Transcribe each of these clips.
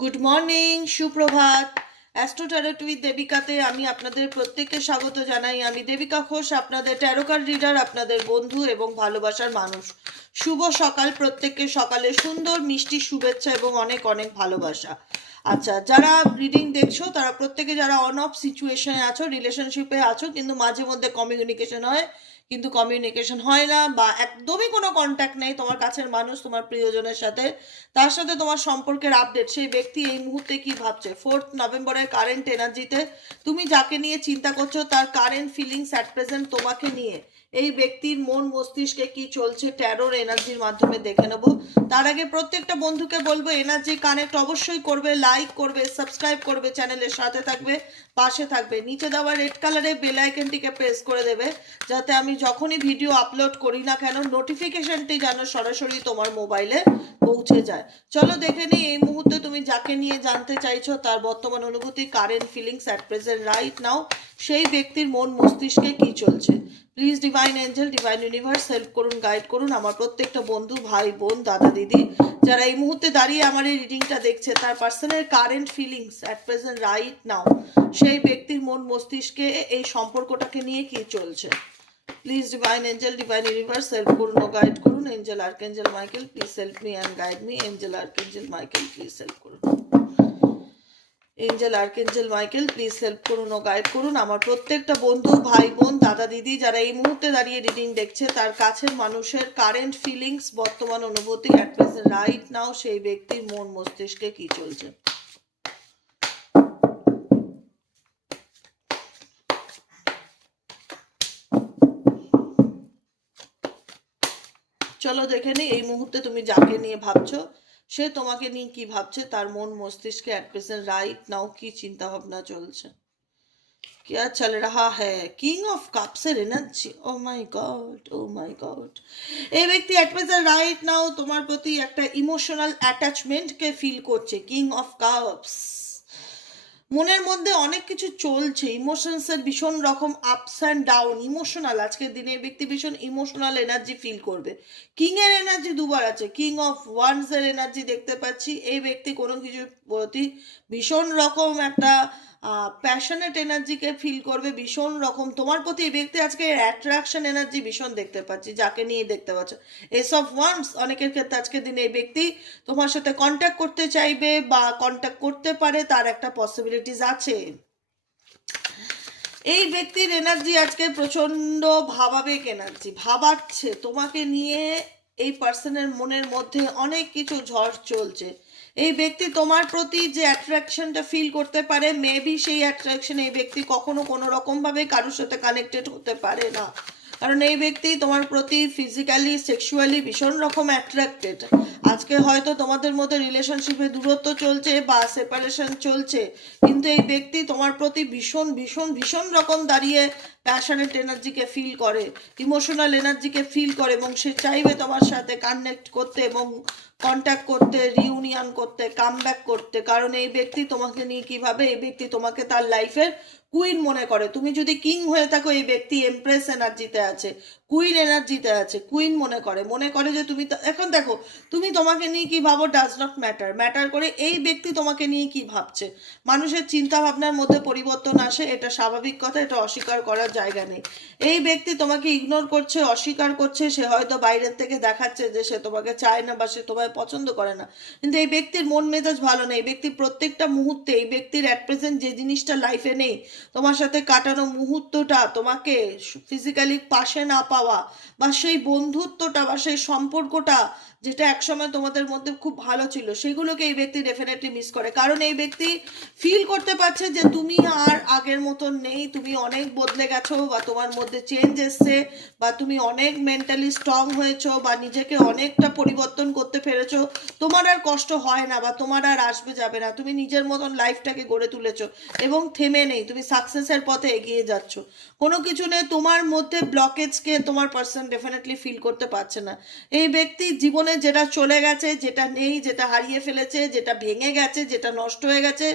Good morning সুপ্রভাত। Astro tarot with দেবিকাতে আমি আপনাদের প্রত্যেককে স্বাগত জানাই। আমি দেবিকা ঘোষ, আপনাদের ট্যারোকার রিডার আপনাদের বন্ধু এবং ভালোবাসার মানুষ। শুভ সকাল, প্রত্যেককে সকালে সুন্দর মিষ্টি শুভেচ্ছা এবং অনেক অনেক ভালোবাসা। আচ্ছা যারা রিডিং দেখছ, তারা প্রত্যেকে যারা অন অফ সিচুয়েশনে আছো রিলেশনশিপে আছো, কিন্তু মাঝে মধ্যে কমিউনিকেশন হয় কিন্তু কমিউনিকেশন হয় না বা একদমই কোনো কন্ট্যাক্ট নেই তোমার কাছের মানুষ, তোমার প্রিয়জনের সাথে। তার সাথে তোমার সম্পর্কের আপডেট সেই ব্যক্তি এই মুহূর্তে কি ভাবছে? ফোর্থ নভেম্বরের কারেন্ট এনার্জিতে তুমি যাকে নিয়ে চিন্তা করছ, তার কারেন্ট ফিলিংস অ্যাট প্রেজেন্ট তোমাকে নিয়ে। এই ব্যক্তির মন মস্তিষ্কে কি চলছে ট্যারোর এনার্জির মাধ্যমে দেখে নেব। তার আগে প্রত্যেকটা বন্ধুকে বলব এনার্জি কানেক্ট অবশ্যই করবে লাইক করবে সাবস্ক্রাইব করবে চ্যানেলের সাথে থাকবে, পাশে থাকবে। নিচে দেওয়া রেড কালারের বেল আইকনটিকে প্রেস করে দেবে, যাতে আমি যখনই ভিডিও আপলোড করি না কেন নোটিফিকেশনটি যেন সরাসরি তোমার মোবাইলে পৌঁছে যায়। চলো দেখে নিই, এই মুহূর্তে তুমি যাকে নিয়ে জানতে চাইছো, তার বর্তমান অনুভূতি current feelings at present right now সেই ব্যক্তির মন মস্তিষ্কে কি চলছে? Please divine angel divine universe help করুন গাইড করুন আমার প্রত্যেকটা বন্ধু, ভাই, বোন, দাদা, দিদি, যারা এই মুহূর্তে দাঁড়িয়ে আমার এই রিডিংটা দেখছে, তার personal current feelings at present right now সেই ব্যক্তির মন মস্তিষ্কে এই সম্পর্কটাকে নিয়ে কি চলছে? Please divine angel divine universe help করুন গাইড করুন angel archangel Michael please help me and guide me angel archangel Michael please help করুন angel archangel Michael please help করুন ও গাইড করুন আমার প্রত্যেকটা বন্ধু ভাই বোন, দাদা দিদি, যারা এই মুহূর্তে দাঁড়িয়ে রিডিং দেখছে, তার কাছের মানুষের কারেন্ট ফিলিংস বর্তমান অনুভূতি অ্যাট প্রেজেন্ট রাইট নাও সেই ব্যক্তির মন মস্তিষ্কে কি চলছে? চলো দেখে নিই এই মুহূর্তে তুমি যাকে নিয়ে ভাবছো সে তোমাকে নিয়ে কি ভাবছে তার মন মস্তিষ্কে অ্যাট প্রেজেন্ট রাইট নাও কি চিন্তা ভাবনা চলছে क्या चल रहा है king of কাপসের energy oh my god oh my god এই ব্যক্তি অ্যাট প্রেজেন্ট রাইট নাও তোমার প্রতি একটা ইমোশনাল অ্যাটাচমেন্টকে ফিল করছে কিং অফ কাপস মনের মধ্যে অনেক কিছু চলছে ইমোশনসের ভীষণ রকম আপস অ্যান্ড ডাউন ইমোশনাল আজকের দিনে ব্যক্তি ভীষণ ইমোশনাল এনার্জি ফিল করবে। কিং এর এনার্জি দুবার আছে কিং অফ ওয়ান্স এর এনার্জি দেখতে পাচ্ছি, এই ব্যক্তি কোনো কিছুর প্রতি ভীষণ রকম একটা প্যাশনেট এনার্জিকে ফিল করবে ভীষণ রকম। তোমার প্রতি এই ব্যক্তি আজকে অ্যাট্রাকশন এনার্জি ভীষণ দেখতে পাচ্ছি, যাকে নিয়ে দেখতে পাচ্ছ। এস অফ ওয়ান্স অনেকের ক্ষেত্রে আজকের দিনে এই ব্যক্তি তোমার সাথে কন্ট্যাক্ট করতে চাইবে বা কন্ট্যাক্ট করতে পারে, তার একটা পসিবিলিটিস আছে। এই ব্যক্তির এনার্জি আজকে প্রচণ্ড ভাবাবেগ এনার্জি ভাবাচ্ছে। তোমাকে নিয়ে এই পার্সনের মনের মধ্যে অনেক কিছু ঝড় চলছে। এই ব্যক্তি তোমার প্রতি যে অ্যাট্রাকশনটা ফিল করতে পারে মেবি সেই অ্যাট্রাকশন এই ব্যক্তি কখনো কোনো রকমভাবে কারোর সাথে কানেক্টেড হতে পারে না। কারণ এই ব্যক্তি তোমার প্রতি ফিজিক্যালি সেক্সুয়ালি ভীষণ রকম অ্যাট্রাক্টেড আজকে হয়তো তোমাদের মধ্যে রিলেশনশিপে দূরত্ব চলছে বা সেপারেশন চলছে, কিন্তু এই ব্যক্তি তোমার প্রতি ভীষণ ভীষণ ভীষণ রকম দাঁড়িয়ে প্যাশনেট এনার্জিকে ফিল করে ইমোশনাল এনার্জিকে ফিল করে এবং সে চাইবে তোমার সাথে কানেক্ট করতে এবং কন্ট্যাক্ট করতে রিউনিয়ন করতে কাম করতে। কারণ এই ব্যক্তি তোমাকে নিয়ে কীভাবে, এই ব্যক্তি তোমাকে তার লাইফের কুইন মনে করে। তুমি যদি কিং হয়ে থাকো এই ব্যক্তি এমপ্রেস এনার্জিতে আছে। কুইন এনার্জিতে আছে কুইন মনে করে মনে করে যে তুমি এখন দেখো, তুমি তোমাকে নিয়ে কি ভাবো ডাজ নট ম্যাটার ম্যাটার করে এই ব্যক্তি তোমাকে নিয়ে কি ভাবছে? মানুষের চিন্তা ভাবনার মধ্যে পরিবর্তন আসে, এটা স্বাভাবিক কথা, এটা অস্বীকার করার জায়গা নেই। এই ব্যক্তি তোমাকে ইগনোর করছে, অস্বীকার করছে, সে হয়তো বাইরের থেকে দেখাচ্ছে যে সে তোমাকে চায় না বা সে তোমায় পছন্দ করে না। কিন্তু এই ব্যক্তির মন মেজাজ ভালো নেই, এই ব্যক্তির প্রত্যেকটা মুহূর্তে, এই ব্যক্তির অ্যাট প্রেজেন্ট যে জিনিসটা লাইফে নেই, তোমার সাথে কাটানো মুহূর্তটা তোমাকে ফিজিক্যালি পাশে না পাওয়া বা সেই বন্ধুত্বটা বা সেই সম্পর্কটা যেটা একসময় তোমাদের মধ্যে খুব ভালো ছিল, সেগুলোকে এই ব্যক্তি ডেফিনেটলি মিস করে। কারণ এই ব্যক্তি ফিল করতে পারছে যে তুমি আর আগের মতন নেই, তুমি অনেক বদলে গেছো বা তোমার মধ্যে চেঞ্জ এসছে বা তুমি অনেক মেন্টালি স্ট্রং হয়েছো বা নিজেকে অনেকটা পরিবর্তন করতে পেরেছ। তোমার আর কষ্ট হয় না বা তোমার আর আসবে যাবে না। তুমি নিজের মতন লাইফটাকে গড়ে তুলেছো এবং থেমে নেই, তুমি সাকসেসের পথে এগিয়ে যাচ্ছ। কোনো কিছু নেই, তোমার মধ্যে ব্লকেজকে তোমার পার্সন ডেফিনেটলি ফিল করতে পারছে না। এই ব্যক্তি জীবনে জীবনে যেটা চলে গেছে, যেটা নেই, যেটা হারিয়ে ফেলেছে, যেটা ভেঙে গেছে, যেটা নষ্ট হয়ে গেছে,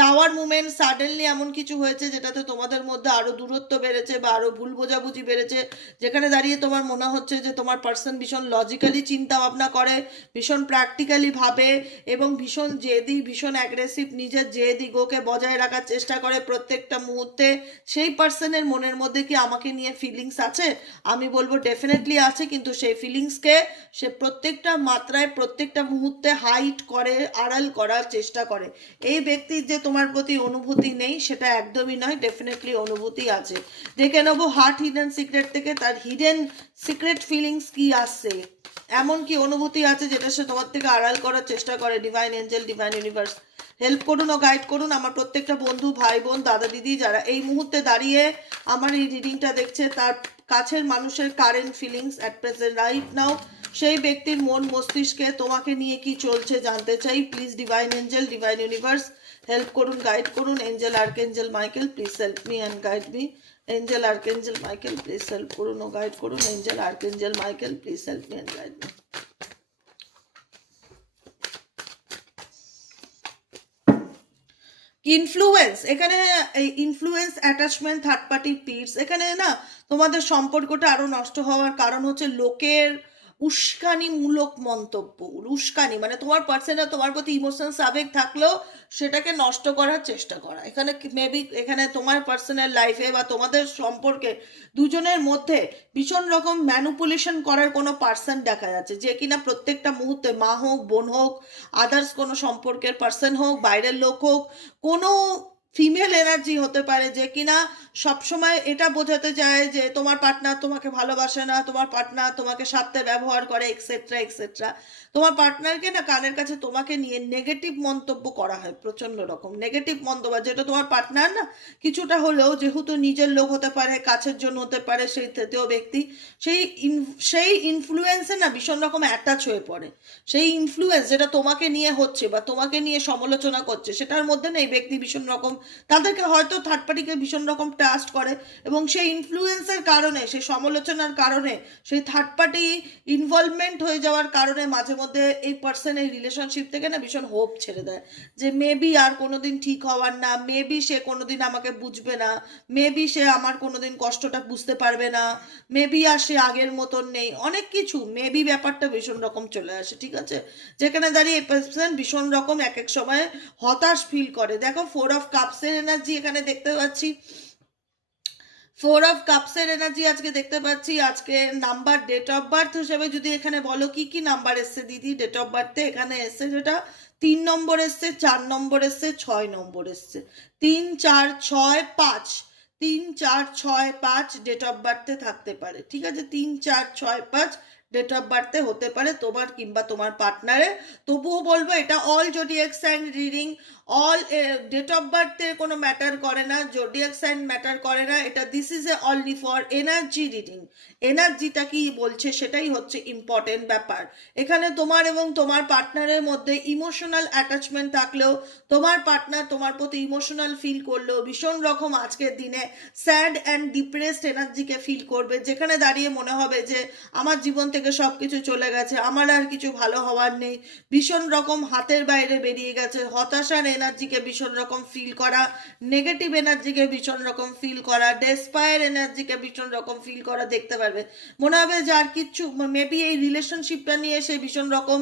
টাওয়ার মুভমেন্ট সাডেনলি এমন কিছু হয়েছে যেটাতে তোমাদের মধ্যে আরও দূরত্ব বেড়েছে বা আরও ভুল বোঝাবুঝি বেড়েছে। যেখানে দাঁড়িয়ে তোমার মনে হচ্ছে যে তোমার পার্সন ভীষণ লজিক্যালি চিন্তা ভাবনা করে, ভীষণ প্র্যাকটিক্যালি ভাবে এবং ভীষণ জেদি, ভীষণ অ্যাগ্রেসিভ নিজের জেদ ইগোকে বজায় রাখার চেষ্টা করে প্রত্যেকটা মুহূর্তে। সেই পার্সনের মনের মধ্যে কি আমাকে নিয়ে ফিলিংস আছে? আমি বলব ডেফিনেটলি আছে, কিন্তু সেই ফিলিংসকে সে প্রত্যেকটা মাত্রায়, প্রত্যেকটা মুহূর্তে হাইট করে, আড়াল করার চেষ্টা করে। এই ব্যক্তির যে তোমার প্রতি অনুভূতি নেই, সেটা একদমই নয় ডেফিনেটলি অনুভূতি আছে। দেখে নেব হার্ট হিডেন সিক্রেট থেকে তার হিডেন সিক্রেট ফিলিংস কি আসছে। এমন কি অনুভূতি আছে যেটা সে তোমার থেকে আড়াল করার চেষ্টা করে divine angel divine universe help করুন ও গাইড করুন, আমার প্রত্যেকটা বন্ধু, ভাই, বোন, দাদা, দিদি যারা এই মুহূর্তে দাঁড়িয়ে আমার এই রিডিংটা দেখছে, তার কাছের মানুষের current feelings at present right now সেই ব্যক্তির মন মস্তিষ্কে তোমাকে নিয়ে কি চলছে জানতে চাই। Please divine angel divine universe help করুন গাইড করুন। Angel archangel Michael please help me and guide me angel archangel Michael please help করুন ও গাইড করুন। Angel archangel Michael please help me and guide me influence এখানে, এই influence attachment third party pits এখানে না তোমাদের সম্পর্কটা আরও নষ্ট হওয়ার কারণ হচ্ছে লোকের উস্কানিমূলক মন্তব্য। উস্কানি মানে তোমার পার্সনের তোমার প্রতি ইমোশনস আবেগ থাকলেও সেটাকে নষ্ট করার চেষ্টা করা। এখানে মেবি এখানে তোমার পার্সোনাল লাইফে বা তোমাদের সম্পর্কে দুজনের মধ্যে ভীষণ রকম ম্যানুপুলেশন করার কোনো পার্সন দেখা যাচ্ছে যে কিনা প্রত্যেকটা মুহূর্তে মা হোক, বোন হোক আদার্স কোনো সম্পর্কের পার্সন হোক, বাইরের লোক হোক, কোনো ফিমেল এনার্জি হতে পারে যে কিনা সবসময় এটা বোঝাতে চায় যে তোমার পার্টনার তোমাকে ভালোবাসে না, তোমার পার্টনার তোমাকে স্বার্থে ব্যবহার করে এক্সেট্রা এক্সেট্রা তোমার পার্টনারকে না কানের কাছে তোমাকে নিয়ে নেগেটিভ মন্তব্য করা হয়, প্রচণ্ড রকম। নেগেটিভ মন্তব্য যেটা তোমার পার্টনার না, কিছুটা হলেও যেহেতু নিজের লোক হতে পারে, কাছের জন্য হতে পারে, সেই তৃতীয় ব্যক্তি, সেই সেই ইনফ্লুয়েন্সে না ভীষণ রকম অ্যাটাচ হয়ে পড়ে। সেই ইনফ্লুয়েন্স যেটা তোমাকে নিয়ে হচ্ছে বা তোমাকে নিয়ে সমালোচনা করছে, সেটার মধ্যে না এই ব্যক্তি ভীষণ রকম তাদেরকে হয়তো থার্ড পার্টিকে ভীষণ রকম ট্রাস্ট করে এবং সেই ইনফ্লুয়েন্সের কারণে, সেই সমালোচনার কারণে, সেই থার্ড পার্টি ইনভলভমেন্ট হয়ে যাওয়ার কারণে মাঝে মধ্যে এই পার্সন এই রিলেশনশিপ থেকে না ভীষণ হোপ ছেড়ে দেয় যে মেবি আর কোনোদিন ঠিক হওয়ার না মেবি সে কোনোদিন আমাকে বুঝবে না মেবি সে আমার কোনোদিন কষ্টটা বুঝতে পারবে না মেবি আর সে আগের মতন নেই, অনেক কিছু মেবি ব্যাপারটা ভীষণ রকম চলে আসে, ঠিক আছে? যেখানে দাঁড়িয়ে এই পার্সন ভীষণ রকম এক এক সময় হতাশ ফিল করে। দেখো ফোর অফ কাপসের এনার্জি এখানে দেখতে পাচ্ছি। ফোর অফ কাপসের এনার্জি আজকে দেখতে পাচ্ছি। আজকে নাম্বার ডেট অফ বার্থ হিসেবে যদি এখানে বলো কি কি নাম্বার এসছে দিদি? ডেট অফ বার্থে এখানে এসছে যেটা তিন নম্বর এসছে, চার নম্বর এসছে, ছয় নম্বর এসছে। তিন, চার, ছয়, পাঁচ। তিন, চার, ছয়, পাঁচ ডেট অফ বার্থে থাকতে পারে। ঠিক আছে? তিন, চার, ছয়, পাঁচ ডেট অফ বার্থে হতে পারে তোমার কিংবা তোমার পার্টনারে তবুও বলব এটা all zodiac sign reading all date of বার্থের কোনো ম্যাটার করে না জোডিয়াক সাইন ম্যাটার করে না। এটা this is a only for energy reading এনার্জিটা কি বলছে সেটাই হচ্ছে ইম্পর্টেন্ট ব্যাপার। এখানে তোমার এবং তোমার পার্টনারের মধ্যে ইমোশনাল অ্যাটাচমেন্ট থাকলেও তোমার পার্টনার তোমার প্রতি ইমোশনাল ফিল করলেও ভীষণ রকম আজকের দিনে স্যাড অ্যান্ড ডিপ্রেসড এনার্জিকে ফিল করবে। যেখানে দাঁড়িয়ে মনে হবে যে আমার জীবন থেকে সব কিছু চলে গেছে। আমার আর কিছু ভালো হওয়ার নেই। ভীষণ রকম হাতের বাইরে বেরিয়ে গেছে। হতাশার এনার্জিকে ভীষণ রকম ফিল করা নেগেটিভ এনার্জিকে ভীষণ রকম ফিল করা ডেসপায়ার এনার্জিকে ভীষণ রকম ফিল করা দেখতে পারবে। মনে হবে যে আর কিচ্ছু মেবি এই রিলেশনশিপটা নিয়ে সে ভীষণ রকম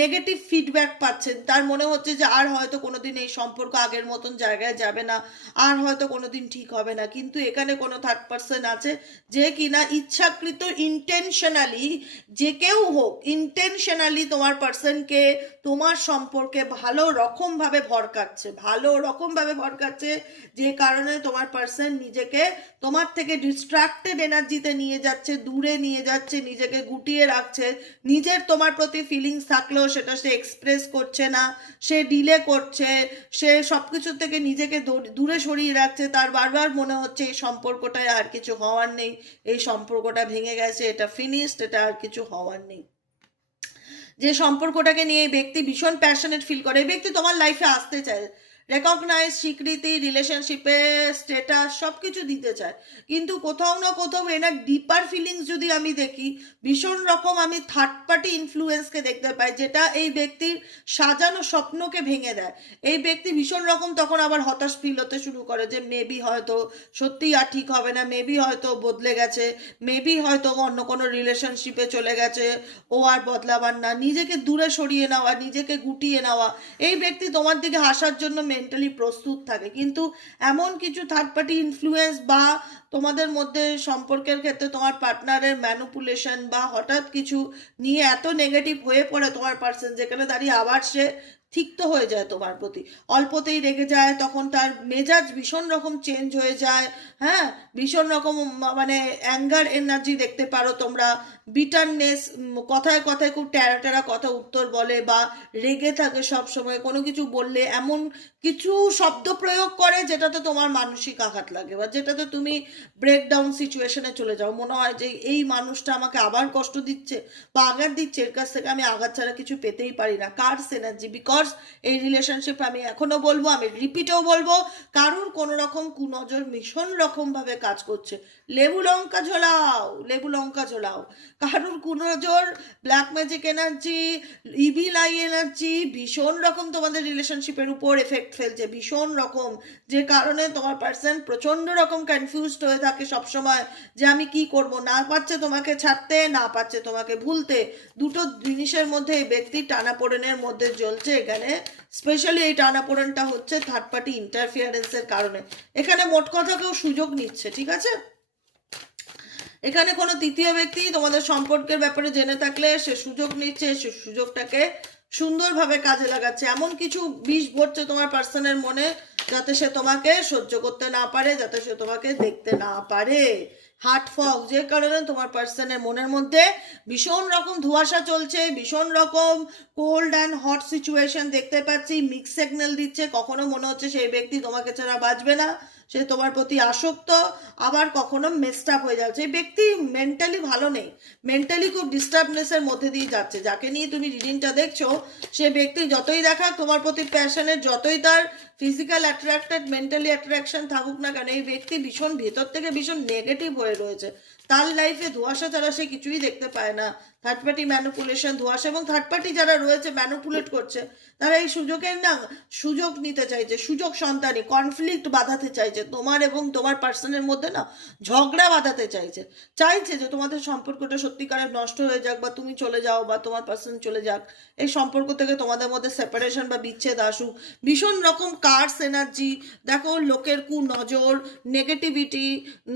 নেগেটিভ ফিডব্যাক পাচ্ছেন তার মনে হচ্ছে যে আর হয়তো কোনোদিন এই সম্পর্ক আগের মতন জায়গায় যাবে না, আর হয়তো কোনোদিন ঠিক হবে না। কিন্তু এখানে কোনো থার্ড পার্সন আছে যে কিনা ইচ্ছাকৃত ইন্টেনশনালি যে কেউ হোক ইন্টেনশনালি তোমার পার্সনকে তোমার সম্পর্কে ভালো রকমভাবে ভরকাচ্ছে ভালো রকমভাবে ভরকাচ্ছে যে কারণে তোমার পার্সন নিজেকে তোমার থেকে ডিস্ট্রাক্টেড এনার্জিতে নিয়ে যাচ্ছে, দূরে নিয়ে যাচ্ছে, নিজেকে গুটিয়ে রাখছে, নিজের তোমার প্রতি ফিলিংস থাকলেও সেটা সে এক্সপ্রেস করছে না, সে ডিলে করছে, সে সব কিছুর থেকে নিজেকে দূরে সরিয়ে রাখছে, তার বারবার মনে হচ্ছে এই সম্পর্কটায় আর কিছু হওয়ার নেই, এই সম্পর্কটা ভেঙে গেছে, এটা ফিনিশড এটা আর কিছু হওয়ার নেই। যে সম্পর্কটাকে নিয়ে ব্যক্তি ভীষণ প্যাশনেট ফিল করে এই ব্যক্তি তোমার লাইফে আসতে চায়। রেকগনাইজ স্বীকৃতি রিলেশনশিপে স্টেটাস সব কিছু দিতে চায়। কিন্তু কোথাও না কোথাও এনার ডিপার ফিলিংস যদি আমি দেখি, ভীষণ রকম আমি থার্ড পার্টি ইনফ্লুয়েন্সকে দেখতে পাই, যেটা এই ব্যক্তির সাজানো স্বপ্নকে ভেঙে দেয়। এই ব্যক্তি ভীষণ রকম তখন আবার হতাশ ফিল হতে শুরু করে যে মেবি হয়তো সত্যি আর ঠিক হবে না মেবি হয়তো বদলে গেছে মেবি হয়তো অন্য কোনো রিলেশনশিপে চলে গেছে, ও আর বদলাবার না, নিজেকে দূরে সরিয়ে নেওয়া, নিজেকে গুটিয়ে নেওয়া। এই ব্যক্তি তোমার দিকে হাসার জন্য মেন্টালি প্রস্তুত থাকে। কিন্তু এমন কিছু থার্ড পার্টি ইনফ্লুয়েন্স বা তোমাদের মধ্যে সম্পর্কের ক্ষেত্রে তোমার পার্টনারের ম্যানুপুলেশন বা হঠাৎ কিছু নিয়ে এত নেগেটিভ হয়ে পড়ে তোমার পার্সন যেখানে দাঁড়িয়ে আবার সে তিক্ত হয়ে যায় তোমার প্রতি। অল্পতেই রেগে যায়, তখন তার মেজাজ ভীষণ রকম চেঞ্জ হয়ে যায়। হ্যাঁ? ভীষণ রকম মানে অ্যাঙ্গার এনার্জি দেখতে পারো তোমরা। বিটারনেস কথায় কথায় খুব ট্যারা ট্যারা কথা উত্তর বলে বা রেগে থাকে সব সময়, কোনো কিছু বললে এমন কিছু শব্দ প্রয়োগ করে যেটাতে তোমার মানসিক আঘাত লাগে বা যেটাতে তুমি ব্রেকডাউন সিচুয়েশনে চলে যাও। মনে হয় যে এই মানুষটা আমাকে আবার কষ্ট দিচ্ছে বা আঘাত দিচ্ছে, এর কাছ থেকে আমি আঘাত ছাড়া কিছু পেতেই পারি না। কার্স এনার্জি বিকজ এই রিলেশনশিপ আমি এখনও বলব, আমি রিপিটেও বলব, কারুর কোনো রকম কুনজর ভীষণ রকমভাবে কাজ করছে। লেবু লঙ্কা ঝোলাও, লেবু লঙ্কা ঝোলাও। কারোর কুনজর black magic energy evil eye energy ভীষণ রকম তোমাদের রিলেশনশিপের উপর এফেক্ট ফেলছে, ভীষণ রকম। যে কারণে তোমার পার্সন প্রচণ্ড রকম কনফিউজড হয়ে থাকে সবসময় যে আমি কি করব, না পাচ্ছে তোমাকে ছাড়তে, না পাচ্ছে তোমাকে ভুলতে। দুটো জিনিসের মধ্যে এই ব্যক্তি টানাপোড়েনের মধ্যে জ্বলছে এখানে। স্পেশালি এই টানাপোড়েনটা হচ্ছে থার্ড পার্টি ইন্টারফিয়ারেন্সের কারণে। এখানে মোট কথা কেউ সুযোগ নিচ্ছে, ঠিক আছে? এখানে কোনো তৃতীয় ব্যক্তি তোমাদের সম্পর্কের ব্যাপারে জেনে থাকলে সে সুযোগ নিচ্ছে, সে সুযোগটাকে সুন্দরভাবে কাজে লাগাচ্ছে। এমন কিছু বিষ ভরছে তোমার পার্সনের মনে যাতে সে তোমাকে সহ্য করতে না পারে, যাতে সে তোমাকে দেখতে না পারে। হার্ট ফগ যে কারণে তোমার পার্সনের মনের মধ্যে ভীষণ রকম ধোঁয়াশা চলছে, ভীষণ রকম কোল্ড অ্যান্ড হট সিচুয়েশন দেখতে পাচ্ছি। মিক্স সিগন্যাল দিচ্ছে, কখনো মনে হচ্ছে সেই ব্যক্তি তোমাকে ছাড়া বাঁচবে না। সে তোমার প্রতি আসক্ত, আবার কখনো মেসড আপ হয়ে যাচ্ছে। এই ব্যক্তি মেন্টালি ভালো নেই। মেন্টালি খুব ডিস্টার্বনেসের মধ্যে দিয়ে যাচ্ছে। যাকে নিয়ে তুমি রিডিংটা দেখছ, সে ব্যক্তি যতই দেখা তোমার প্রতি প্যাশনের যতই তার ফিজিক্যাল অ্যাট্রাক্টেড মেন্টালি অ্যাট্রাকশন থাকুক না কেন, এই ব্যক্তি ভীষণ ভেতর থেকে ভীষণ নেগেটিভ হয়ে রয়েছে। তার লাইফে ধোঁয়াশা ছাড়া সে কিছুই দেখতে পায় না। থার্ড পার্টি ম্যানুপুলেশন ধোঁয়াশা এবং থার্ড পার্টি যারা রয়েছে ম্যানুপুলেট করছে, তারা এই সুযোগের না সুযোগ নিতে চাইছে, সুযোগ সন্তানই কনফ্লিক্ট বাঁধাতে চাইছে। তোমার এবং তোমার পার্সনের মধ্যে না ঝগড়া বাঁধাতে চাইছে। চাইছে যে তোমাদের সম্পর্কটা সত্যিকারের নষ্ট হয়ে যাক বা তুমি চলে যাও বা তোমার পার্সন চলে যাক। এই সম্পর্ক থেকে তোমাদের মধ্যে সেপারেশন বা বিচ্ছেদ আসুক। ভীষণ রকম কার্স এনার্জি দেখো লোকের কু নজর নেগেটিভিটি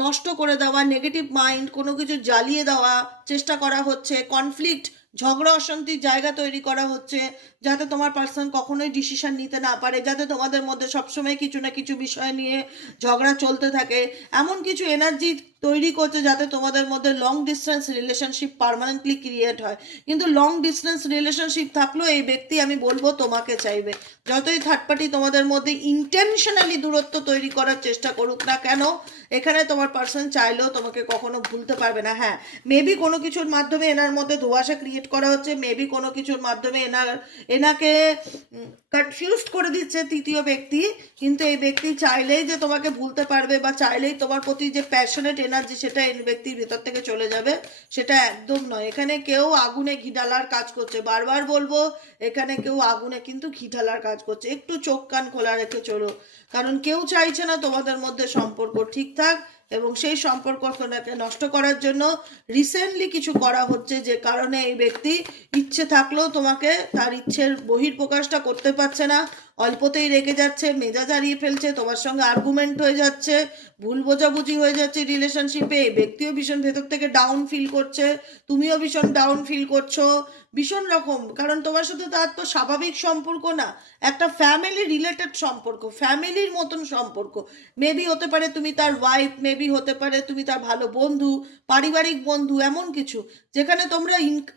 নষ্ট করে দেওয়া নেগেটিভ মাইন্ড কোনো কিছু জ্বালিয়ে দেওয়া, চেষ্টা করা হচ্ছে কনফ্লিক্ট ঝগড়া অশান্তির জায়গা তৈরি করা হচ্ছে, যাতে তোমার পার্সন কখনোই ডিসিশন নিতে না পারে, যাতে তোমাদের মধ্যে সবসময় কিছু না কিছু বিষয় নিয়ে ঝগড়া চলতে থাকে, এমন কিছু এনার্জি তৈরি করছে যাতে তোমাদের মধ্যে long distance relationship permanently create হয়। কিন্তু লং ডিস্টেন্স রিলেশনশিপ থাকলেও এই ব্যক্তি, আমি বলব, তোমাকে চাইবে। যতই থার্ড পার্টি তোমাদের মধ্যে ইন্টেনশনালি দূরত্ব তৈরি করার চেষ্টা করুক না কেন, এখানে তোমার পার্সন চাইলেও তোমাকে কখনো ভুলতে পারবে না। হ্যাঁ মেবি কোনো কিছুর মাধ্যমে এনার মধ্যে ধোঁয়াশা ক্রিয়েট করা হচ্ছে মেবি কোনো কিছুর মাধ্যমে এনার, এনাকে কনফিউজড করে দিচ্ছে তৃতীয় ব্যক্তি। কিন্তু এই ব্যক্তি চাইলেই যে তোমাকে ভুলতে পারবে বা চাইলেই তোমার প্রতি যে প্যাশনেট এনার্জি সেটা এই ব্যক্তির ভেতর থেকে চলে যাবে, সেটা একদম নয়। এখানে কেউ আগুনে ঘি ঢালার কাজ করছে। বারবার বলব, এখানে কেউ আগুনে কিন্তু ঘি ঢালার কাজ করছে। একটু চোখ কান খোলা রেখে চলো। কারণ কেউ চাইছে না তোমাদের মধ্যে সম্পর্ক ঠিকঠাক এবং সেই সম্পর্কটাকে নষ্ট করার জন্য রিসেন্টলি কিছু করা হচ্ছে যে কারণে এই ব্যক্তি ইচ্ছে থাকলেও তোমাকে তার ইচ্ছের বহির্প্রকাশটা করতে পারছে না। অল্পতেই রেগে যাচ্ছে, মেজাজ হারিয়ে ফেলছে, তোমার সঙ্গে আর্গুমেন্ট হয়ে যাচ্ছে, ভুল বোঝাবুঝি হয়ে যাচ্ছে রিলেশনশিপে ব্যক্তিও ভীষণ ভেতর থেকে ডাউন ফিল করছে, তুমিও ভীষণ ডাউন ফিল করছ, ভীষণ রকম, কারণ তোমার সাথে তার তো স্বাভাবিক সম্পর্ক না, একটা ফ্যামিলি রিলেটেড সম্পর্ক ফ্যামিলির মতন সম্পর্ক মেবি হতে পারে তুমি তার ওয়াইফ মেবি হতে পারে তুমি তার ভালো বন্ধু, পারিবারিক বন্ধু, এমন কিছু, যেখানে তোমরা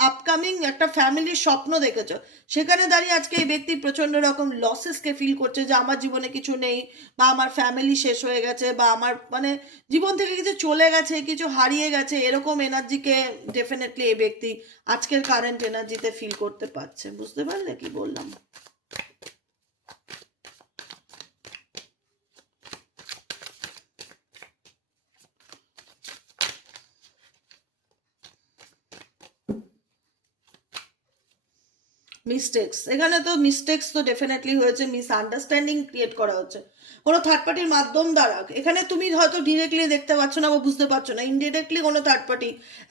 আপকামিং একটা ফ্যামিলির স্বপ্ন দেখেছ, সেখানে দাঁড়িয়ে আজকে এই ব্যক্তি প্রচণ্ড রকম লসেসকে ফিল করছে যে আমার জীবনে কিছু নেই বা আমার ফ্যামিলি শেষ হয়ে গেছে বা আমার মানে জীবন থেকে কিছু চলে গেছে, কিছু হারিয়ে গেছে, এরকম এনার্জিকে ডেফিনেটলি এই ব্যক্তি আজকের কারেন্ট এনার্জিতে ফিল করতে পারছে। বুঝতে পারলে কি বললাম? মিস্টেক্স এখানে তো মিস্টেক্স তো ডেফিনেটলি হয়েছে মিস আন্ডারস্ট্যান্ডিং ক্রিয়েট করা হচ্ছে। কোনো থার্ড পার্টির মাধ্যম দ্বারা। এখানে তুমি হয়তো ডিরেক্টলি দেখতে পাচ্ছ না বা বুঝতে পারছ না। ইনডিরেক্টলি কোনো থার্ড পার্টি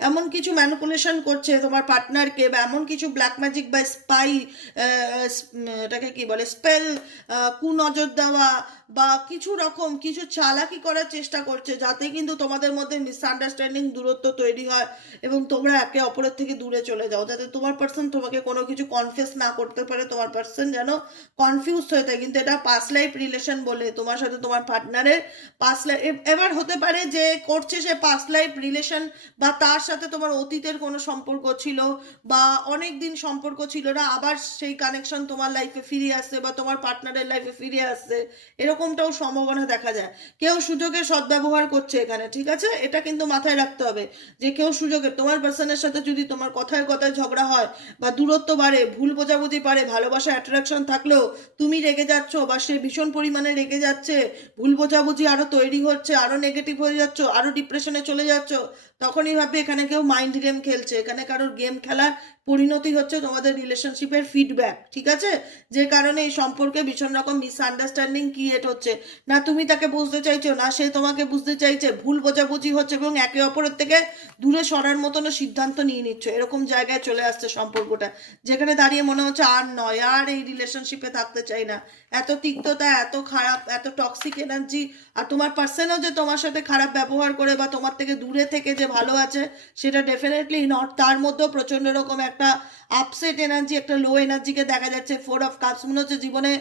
এমন কিছু ম্যানুপুলেশন করছে তোমার পার্টনারকে বা এমন কিছু ব্ল্যাক ম্যাজিক বা স্পাই এটাকে কি বলে? স্পেল কুনজর দেওয়া বা কিছু রকম, কিছু চালাকি করার চেষ্টা করছে যাতে কিন্তু তোমাদের মধ্যে মিসআন্ডারস্ট্যান্ডিং দূরত্ব তৈরি হয় এবং তোমরা একে অপরের থেকে দূরে চলে যাও। যাতে তোমার পার্সন তোমাকে কোনো কিছু কনফেস না করতে পারে, তোমার পার্সন যেন কনফিউজ হয়ে থাকে। কিন্তু এটা পাস লাইফ রিলেশন বলে তোমার সাথে তোমার পার্টনারের পাস লাইফ এবার হতে পারে যে করছে সে পাস লাইফ রিলেশন বা তার সাথে তোমার অতীতের কোনো সম্পর্ক ছিল বা অনেক দিন সম্পর্ক ছিল না, আবার সেই কানেকশন তোমার লাইফে ফিরে আসছে বা তোমার পার্টনারের লাইফে ফিরে আসছে। এরকমটাও সম্ভাবনা দেখা যায়। কেউ সুযোগের সদ্ব্যবহার করছে এখানে, ঠিক আছে? এটা কিন্তু মাথায় রাখতে হবে যে কেউ সুযোগের, তোমার পার্সনের সাথে যদি তোমার কথায় কথায় ঝগড়া হয় বা দূরত্ব বাড়ে, ভুল বোঝাবুঝি পারে ভালোবাসা অ্যাট্রাকশন থাকলেও তুমি রেগে যাচ্ছ বা সে ভীষণ পরিমাণে রেগে যাচ্ছে, ভুল বোঝাবুঝি আরও তৈরি হচ্ছে, আরও নেগেটিভ হয়ে যাচ্ছ, আরও ডিপ্রেশনে চলে যাচ্ছ, তখনই ভাববে এখানে কেউ মাইন্ড গেম খেলছে। এখানে কারোর গেম খেলার পরিণতি হচ্ছে তোমাদের রিলেশনশিপের ফিডব্যাক ঠিক আছে? যে কারণে এই সম্পর্কে ভীষণ রকম মিসআন্ডারস্ট্যান্ডিং ক্রিয়েট হচ্ছে। না, তুমি তাকে বুঝতে চাইছো, না, সে তোমাকে বুঝতে চাইছে, ভুল বোঝাবুঝি হচ্ছে এবং একে অপরের থেকে দূরে সরার মতনও সিদ্ধান্ত নিয়ে নিচ্ছ। এরকম জায়গায় চলে আসছে সম্পর্কটা, যেখানে দাঁড়িয়ে মনে হচ্ছে আর নয়, আর এই রিলেশনশিপে থাকতে চাই না। এত তিক্ততা, এত খারাপ, এত টক্সিক এনার্জি আর তোমার পার্সনও যে তোমার সাথে খারাপ ব্যবহার করে বা তোমার থেকে দূরে থেকে যে ভালো আছে, সেটা ডেফিনেটলি নট তার মধ্যেও প্রচণ্ড রকম একটা আপসেট এনার্জি একটা লো এনার্জিকে দেখা যাচ্ছে ফোর অফ কাপস মনে হচ্ছে জীবনে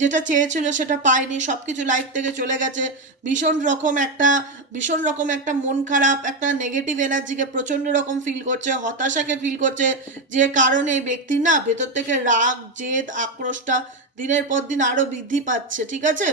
যেটা চেয়েছিল সেটা পায়নি সব কিছু লাইফ থেকে চলে গেছে। ভীষণ রকম একটা, ভীষণ রকম একটা মন খারাপ, একটা নেগেটিভ এনার্জিকে প্রচণ্ড রকম ফিল করছে, হতাশাকে ফিল করছে, যে কারণে এই ব্যক্তি না ভেতর থেকে রাগ, জেদ, আক্রোশটা দিনের পর দিন আরও বৃদ্ধি পাচ্ছে, ঠিক আছে?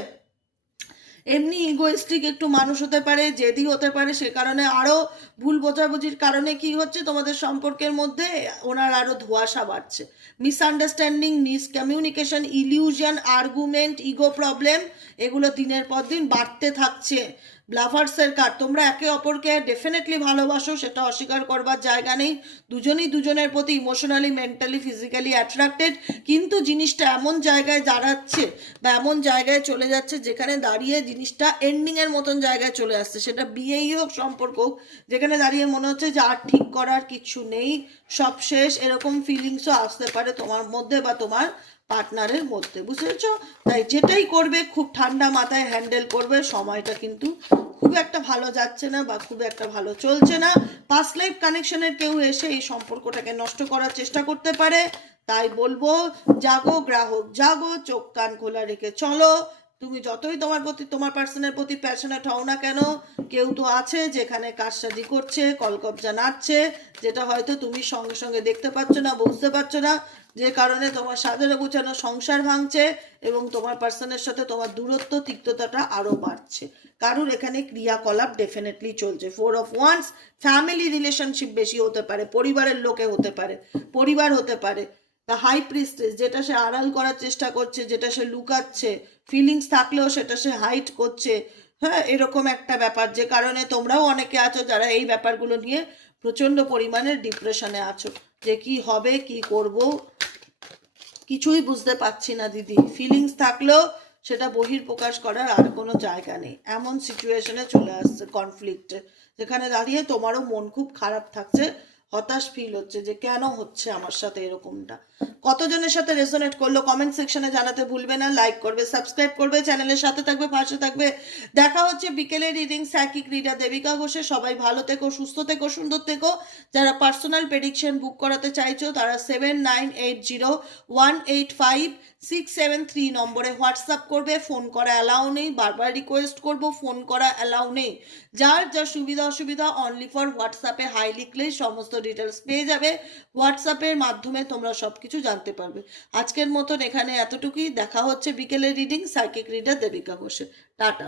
এমনি ইগোয়েস্টিক একটু মানুষ হতে পারে, জেদি হতে পারে, সে কারণে আরও ভুল বোঝাবুঝির কারণে কি হচ্ছে? তোমাদের সম্পর্কের মধ্যে ওনার আরও ধোঁয়াশা বাড়ছে। Misunderstanding miscommunication illusion argument ego problem এগুলো দিনের পর দিন বাড়তে থাকছে। ব্লাভার্সের কার্ড তোমরা একে অপরকে ডেফিনেটলি ভালোবাসো, সেটা অস্বীকার করবার জায়গা নেই। দুজনই দুজনের প্রতি ইমোশনালি মেন্টালি ফিজিক্যালি অ্যাট্রাক্টেড কিন্তু জিনিসটা এমন জায়গায় দাঁড়াচ্ছে বা এমন জায়গায় চলে যাচ্ছে যেখানে দাঁড়িয়ে জিনিসটা এন্ডিংয়ের মতন জায়গায় চলে আসছে। সেটা বিয়েই হোক, সম্পর্ক হোক, যেখানে দাঁড়িয়ে মনে হচ্ছে যে আর ঠিক করার কিছু নেই। সব শেষ এরকম ফিলিংসও আসতে পারে তোমার মধ্যে বা তোমার পার্টনারের মধ্যে বুঝতে পেরেছ তাই যেটাই করবে, খুব ঠান্ডা মাথায় হ্যান্ডেল করবে, সময়টা কিন্তু খুব একটা ভালো যাচ্ছে না বা খুব একটা ভালো চলছে না। পাস লাইফ কানেকশনের কেউ এসে এই সম্পর্কটাকে নষ্ট করার চেষ্টা করতে পারে। তাই বলব, জাগো, গ্রাহক, জাগো, চোখ কান খোলা রেখে চলো। তুমি যতই তোমার প্রতি, তোমার পার্সনের প্রতি প্যাশনেট হও না কেন, কেউ তো আছে যেখানে কারসাজি করছে, কলকবজা নাচছে, যেটা হয়তো তুমি সঙ্গে সঙ্গে দেখতে পাচ্ছ না, বুঝতে পারছ না, যে কারণে তোমার সাজানো গুছানো সংসার ভাঙছে এবং তোমার পার্সনের সাথে তোমার দূরত্ব, তিক্ততাটা আরও বাড়ছে। কারুর এখানে ক্রিয়াকলাপ ডেফিনেটলি চলছে। Four of wands family relationship বেশি হতে পারে, পরিবারের লোকে হতে পারে, পরিবার হতে পারে। দ্য হাই প্রিস্টেস যেটা সে আড়াল করার চেষ্টা করছে, যেটা সে লুকাচ্ছে ফিলিংস থাকলেও সেটা সে হাইট করছে। হ্যাঁ এরকম একটা ব্যাপার, যে কারণে তোমরাও অনেকে আছো যারা এই ব্যাপারগুলো নিয়ে প্রচণ্ড পরিমাণের ডিপ্রেশনে আছো, যে কি হবে, কি করব? কিছুই বুঝতে পারছি না, দিদি। ফিলিংস থাকলেও সেটা বহির প্রকাশ করার আর কোনো জায়গা নেই। এমন সিচুয়েশনে চলে আসছে কনফ্লিক্টে যেখানে দাঁড়িয়ে তোমারও মন খুব খারাপ থাকছে। হতাশ ফিল হচ্ছে যে কেন হচ্ছে আমার সাথে এরকমটা? কতজনের সাথে রেজোনেট করল কমেন্ট সেকশনে জানাতে ভুলবে না লাইক করবে সাবস্ক্রাইব করবে চ্যানেলের সাথে থাকবে, পাশে থাকবে। দেখা হচ্ছে বিকেলের রিডিং সাইকিক রিডার দেবিকা ঘোষে সবাই ভালো থেকো, সুস্থ থেকো, সুন্দর থেকো। যারা পার্সোনাল প্রেডিকশন বুক করাতে চাইছো, তারা seven nine eight zero one eight five six seven three নম্বরে হোয়াটসঅ্যাপ করবে। ফোন করা অ্যালাউ নেই, বারবার রিকোয়েস্ট করব, ফোন করা অ্যালাউ নেই। যার যা সুবিধা অসুবিধা অনলি ফর হোয়াটসঅ্যাপে হাই লিখলেই সমস্ত ডিটেলস পেয়ে যাবে। হোয়াটসঅ্যাপের মাধ্যমে তোমরা সব কিছু জানতে পারবে। আজকের মতন এখানে এতটুকুই। দেখা হচ্ছে বিকেলের রিডিং সাইকিক রিডার দেবিকা ঘোষে টাটা।